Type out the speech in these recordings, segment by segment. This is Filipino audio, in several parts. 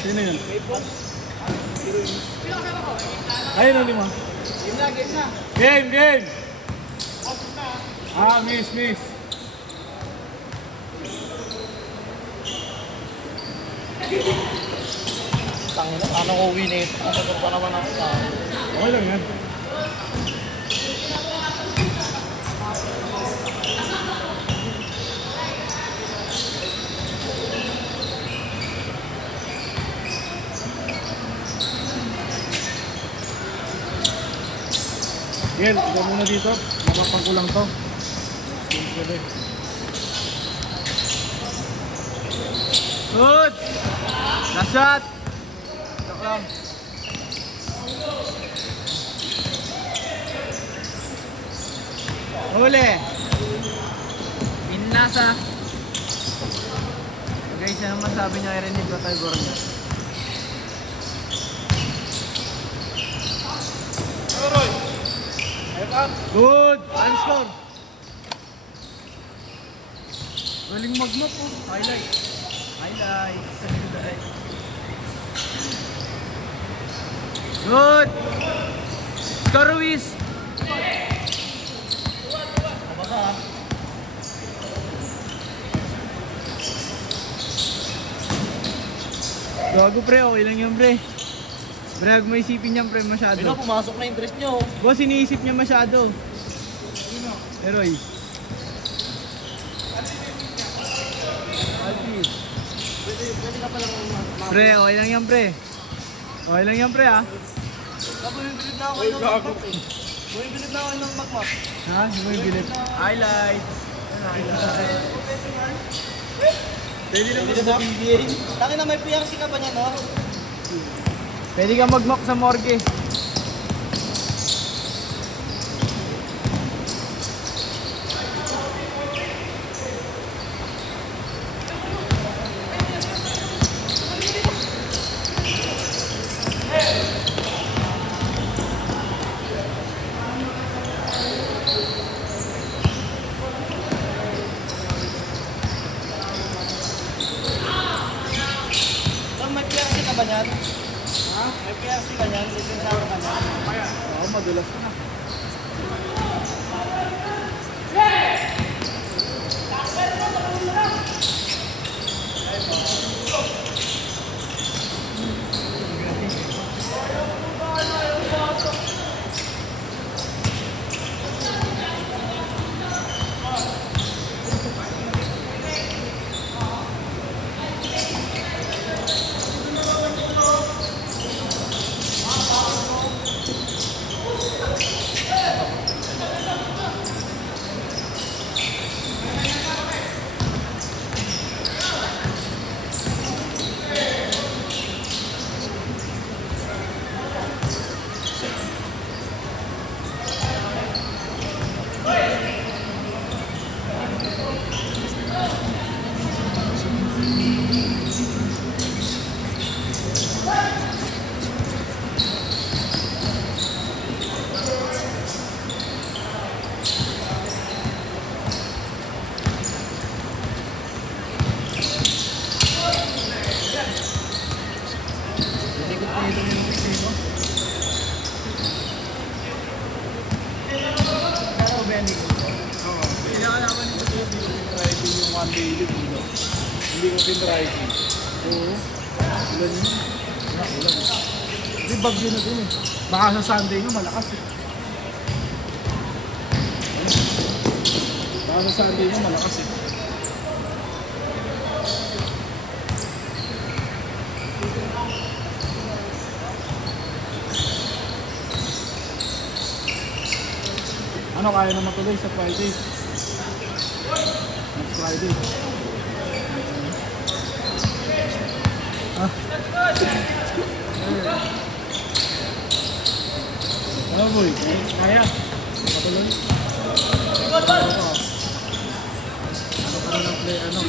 Sino yun? Ayun o, lima. Game! Ah, miss. Tangina, ano ko win eh. Ano pa naman ako sa... Okay lang yan. Gel, ikaw muna dito. Mapapagkulang to. Good! Last shot! Joke lang. Huli! Pinasa! Guys, yan naman sabi niya kay Rene Batagor niya. Good! Time score! Galing mag-map oh. Highlight. Good! Score Ruiz! Gago pre, okay lang yan pre. Pre, huwag mo isipin yan pre masyado. Pino, pumasok na interest nyo. Boss, iniisip niya masyado. Eroy. Pwede ka palang Pre, okay lang yan pre. Okay lang yan pre ha. Bumibilib na ako ng magmap eh. Bumibilib na ako ng magmap. Ha? Hindi mo yung bilip. Highlights. Pwede na sa PBA. Taki na may PRC ka ba niya, no? Pwede ka mag-mock sa morgue. May PRC ka ba niyan? Ha? May PRC ka niyan? Lisensyahan ka niyan? Oo, madulas na. Hindi ko pinriving. Oo. Ulan yun. Ulan. Hindi bagyo na din eh. Baka sa Sunday nga malakas eh. Baka sa Sunday nga malakas eh. Ano kaya na matuloy sa Friday? Next Friday. Ano boy? Kaya? Matuloy? Ano ka? Ano ka na ng play? Ano?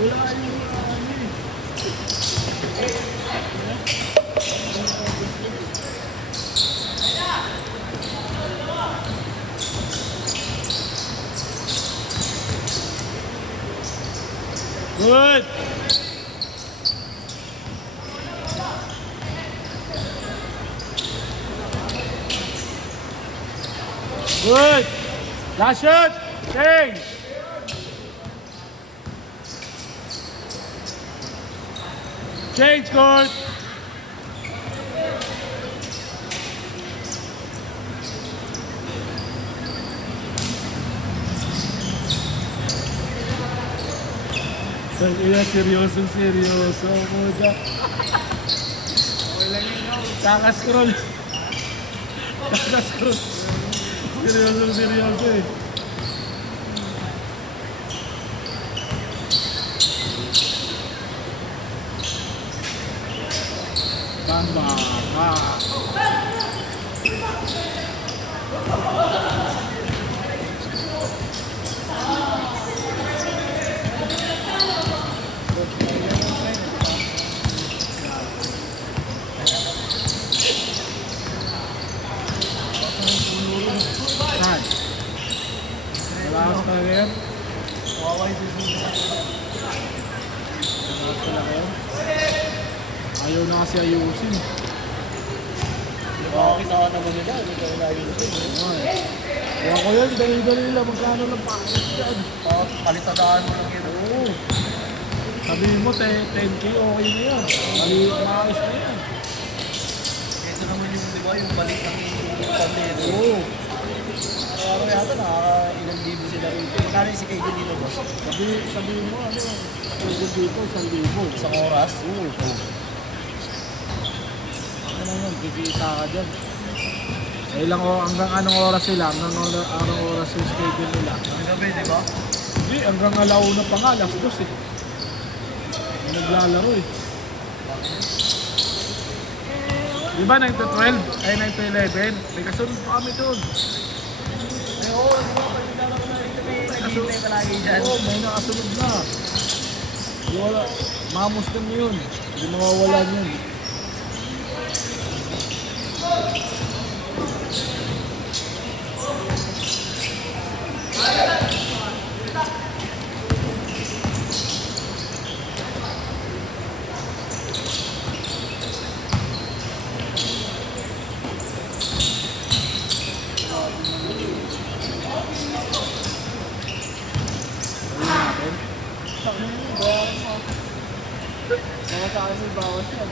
Wala yung ano eh. Good! Good! Last shot! Change! Change court! Seryoso mo dyan. Okay lang yun, no? Kakascroll. Kakascroll. Seryoso eh. Bamba. Malakas talaga yan. Malakas talaga yan. Ayaw na kasi ayusin. Nakakita ka naman nila, hindi ka inayusin. Kaya ko yan, dali-dali nila. Magkano lang pakit yan. Palitadaan mo lang yun. Oo. Sabihin mo, 10K okay na yan. Maliit, maayos na yan. Ito naman yung, di ba, yung balik ng pandero. Oo. Araw yata, nakaka-ilang libo sila rito. Magkano yung si KJ dito, boss? Sabihin mo, ano, dito, 1,000. Isang oras? Oo. Ano na yun, kikita ka dyan. Eh lang o, hanggang anong oras sila, anong oras yung schedule nila. Ang gabi, di ba? Hindi, hanggang alauna pa nga, alas 2 eh. Naglalaro eh. Di ba 9 to 12? Ay 9 to 11? May kasunod pa kami doon. Ay, oo, di ba? Pag naglalaro na rito, may naghihintay palagi dyan. Oo, may nakasunod na. Di wala, mamos lang yun. Hindi mawawalan yun. Mga sa akin may bawas yan.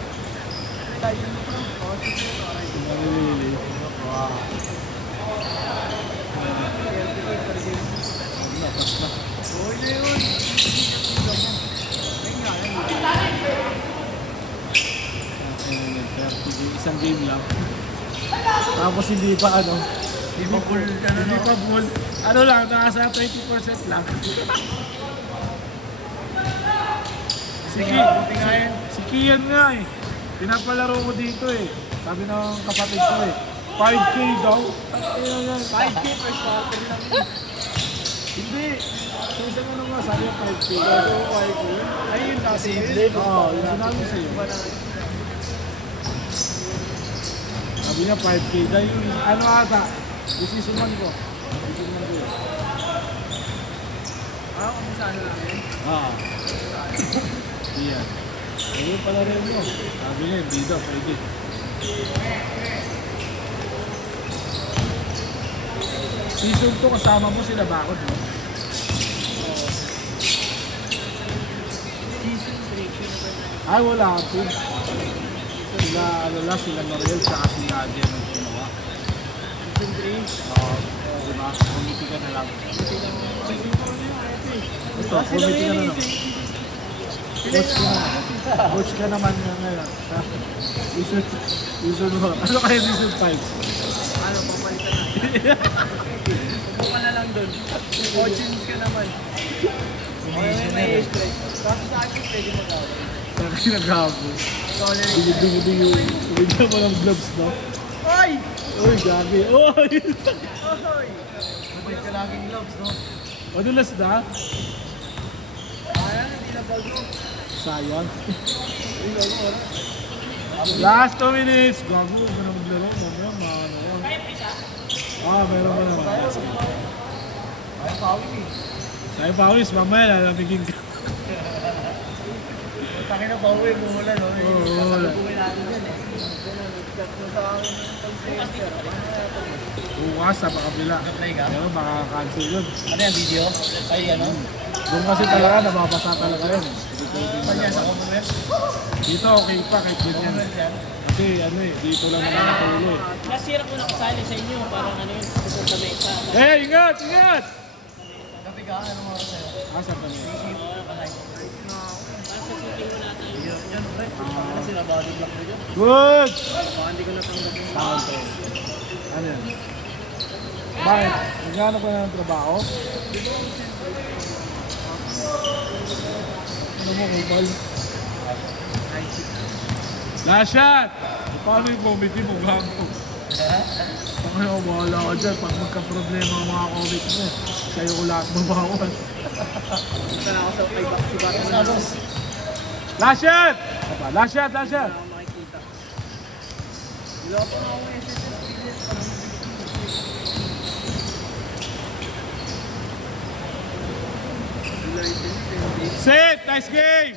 Tayo mo pa. Bawas yun. Nalilili. Wow. Lakas na. Okay na yun. Ayun nga, ayun. Isang game lang. Tapos hindi pa ano. Di ba full ka na, Hindi no? pa full. Ano lang, nasa 20% lang. Sige, buti nga yan. Si Kian nga eh. Pinapalaro ko dito eh. Sabi ng kapatid ko eh. 5K daw. Ayun yan. 5K per starter lang yun. Hindi. So isang ano nga, sabi yung 5K. So 5K. Ayun kasi yun. Oo, yung sinabi sa'yo. Sabi niya 5K. Dahil yung ano ata, isisuman ko. Isisuman ko yun. Ah, kung saan lang yun. Iyan. Ayun pala rin mo. Sabi niya, hindi daw, pwede. Season 2 kasama mo sila bakod mo? Season 3. Ay, wala ako. Sila, ano lang, sila Noriel, tsaka si Nadia nung ginawa. Season 3. Oo, diba? Committee ka na lang. Ito, committee ka na lang. Coach ka naman nga ngayon. Season 1. Ano kaya season 5? Ano, papalitan na. Pupunta na lang doon. Coachings ka naman. Okay, may stress. Bakit sa akin pwede mag-away? Sa akin nag-habo. Sorry. Dugo. Bigyan mo ng gloves, no? Oy! Uy, gabi. Uy! Oy! Mabait ka laging gloves, no? Madulas na? Ayan, hindi Sayang. Last 2 minutes. Gago, huwag na maglaro. Mamaya, maano yan. Meron mo naman. Ay, pawin eh. Tayo pawis, mamaya lalamigin ka. Taki na pawin, mula no? Oo, wala. Kasalubuhin natin yan eh. Nag-chat mo sa akin ng pag-sister. Bukas sa makabila. Play ka? Pero baka cancel yun. Ano yan, video? Ay, ano? Doon kasi talaga, nababasa talaga yun. Saan yan? Sa Commonwealth? Dito, okay pa, kahit ganyan. Commonwealth yan? Kasi ano eh, dito lang naman natulo eh. Last year ako nakasali sa inyo, parang ano yun, pupunta sa mesa. Eh, ingat! Ingat! Gabi ka, anong oras sa'yo? Asa pa niya? Nasa shooting mo natin. Yan, pre. Ano sila, body block mo dyan? Good! Baka hindi ko natanggap yung Sound to. Ano yan? Bakit? Naghanap ka na ng trabaho? Ano mo, kupal? Last shot! Paano yung committee mo? Gago. Ang ako, bahala ka dyan. Pag magka-problema ang mga comic mo, sa'yo ko lahat mabawal. Punta na ako sa kay Back si Batman. Last shot! Last shot, last shot! Wala akong makikita. Wala pa na akong SSS pilit. Set! Nice game!